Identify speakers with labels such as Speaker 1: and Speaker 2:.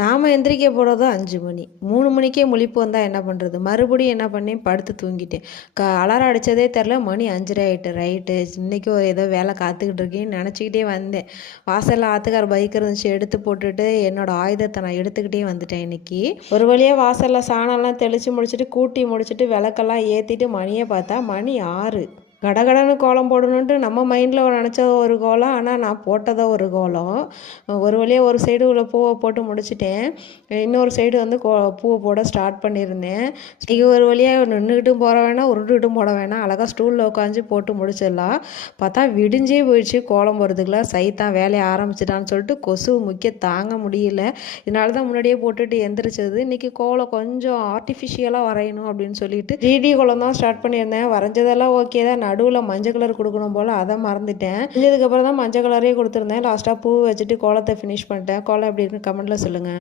Speaker 1: நாம் எந்திரிக்க போகிறதும் அஞ்சு மணி. மூணு மணிக்கே முழிப்பு வந்தால் என்ன பண்ணுறது மறுபடியும் என்ன பண்ணேன்? படுத்து தூங்கிட்டேன். க அலாரம் அடித்ததே தெரில மணி அஞ்சரை ஆகிட்டு ரைட்டு. இன்றைக்கும் ஏதோ வேலை காத்துக்கிட்டு இருக்கேன்னு நினச்சிக்கிட்டே வந்தேன். வாசலில் ஆத்துக்கார பைக் இருந்துச்சு எடுத்து போட்டுட்டு என்னோடய ஆயுதத்தை நான் எடுத்துக்கிட்டே வந்துட்டேன் இன்றைக்கி ஒரு வழியாக வாசலில் சாணம்லாம் தெளித்து முடிச்சுட்டு கூட்டி முடிச்சுட்டு விளக்கெல்லாம் ஏற்றிட்டு மணியை பார்த்தா மணி ஆறு. கடகடன்னு கோலம் போடணுன்ட்டு நம்ம மைண்டில் நினச்ச ஒரு கோலம் ஆனால் நான் போட்டதோ ஒரு கோலம். ஒரு வழியாக ஒரு சைடு உள்ள பூவை போட்டு முடிச்சிட்டேன். இன்னொரு சைடு வந்து கோ பூவை போட ஸ்டார்ட் பண்ணியிருந்தேன். இங்கே ஒரு வழியாக நின்றுக்கிட்டும் போட வேணாம் உருண்டுக்கிட்டும் போட வேணாம். அழகாக ஸ்டூலில் உட்காந்து போட்டு முடிச்சிடலாம். பார்த்தா விடிஞ்சே போயிடுச்சு கோலம் போகிறதுக்குள்ள சைத்தான் வேலையை ஆரம்பிச்சிட்டான்னு சொல்லிட்டு கொசு முக்கிய தாங்க முடியல. இதனால தான் முன்னாடியே போட்டுட்டு எந்திரிச்சது. இன்றைக்கி கோலம் கொஞ்சம் ஆர்டிஃபிஷியலாக வரையணும் அப்படின்னு சொல்லிட்டு த்ரீ கோலம் தான் ஸ்டார்ட் பண்ணியிருந்தேன். வரைஞ்சதெல்லாம் ஓகே தான். நடுவில் மஞ்சள் கலர் கொடுக்கணும் போல் அதை மறந்துட்டேன். இதுக்கப்புறம் தான் மஞ்சள் கலரே கொடுத்துருந்தேன். லாஸ்ட்டாக பூ வச்சுட்டு கோலத்தை ஃபினிஷ் பண்ணிட்டேன். கோலம் எப்படி இருக்குன்னு கமெண்ட்டில் சொல்லுங்கள்